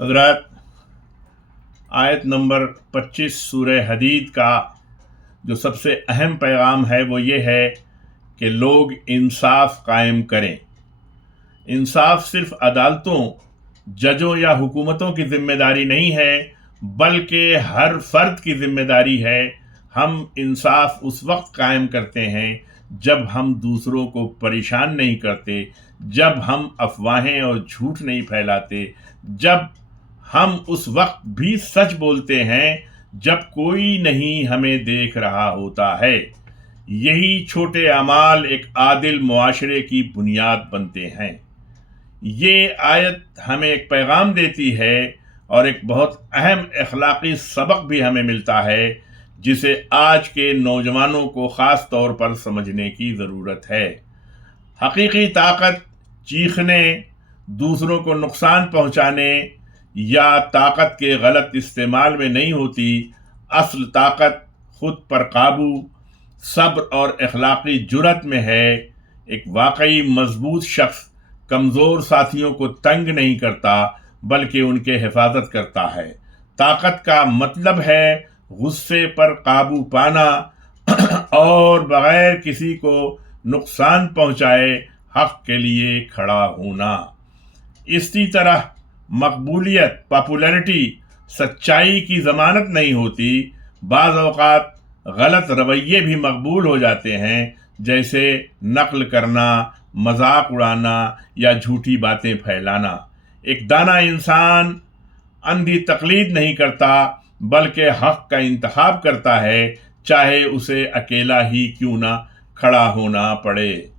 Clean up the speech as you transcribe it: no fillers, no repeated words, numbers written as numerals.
हज़रात, आयत नंबर 25 सूरह हदीद का जो सबसे अहम पैगाम है वो ये है कि लोग इंसाफ कायम करें। इंसाफ सिर्फ अदालतों, जजों या हुकूमतों की जिम्मेदारी नहीं है, बल्कि हर फर्द की जिम्मेदारी है। हम इंसाफ उस वक्त कायम करते हैं जब हम दूसरों को परेशान नहीं करते, जब हम अफवाहें और झूठ नहीं फैलाते, जब हम उस वक्त भी सच बोलते हैं जब कोई नहीं हमें देख रहा होता है। यही छोटे अमाल एक आदिल मुआशरे की बुनियाद बनते हैं। ये आयत हमें एक पैगाम देती है और एक बहुत अहम अखलाकी सबक भी हमें मिलता है, जिसे आज के नौजवानों को ख़ास तौर पर समझने की ज़रूरत है। हकीकी ताकत चीखने, दूसरों को नुकसान पहुंचाने या ताकत के गलत इस्तेमाल में नहीं होती। असल ताकत खुद पर काबू, सब्र और अखलाकी जुर्रत में है। एक वाकई मजबूत शख्स कमज़ोर साथियों को तंग नहीं करता, बल्कि उनके हिफाजत करता है। ताकत का मतलब है गुस्से पर काबू पाना और बगैर किसी को नुकसान पहुंचाए हक के लिए खड़ा होना। इसी तरह मकबूलियत, पॉपुलैरिटी सच्चाई की ज़मानत नहीं होती। बाज़ औक़ात गलत रवैये भी मकबूल हो जाते हैं, जैसे नकल करना, मजाक उड़ाना या झूठी बातें फैलाना। एक दाना इंसान अंधी तकलीद नहीं करता, बल्कि हक का इंतखाब करता है, चाहे उसे अकेला ही क्यों ना खड़ा होना पड़े।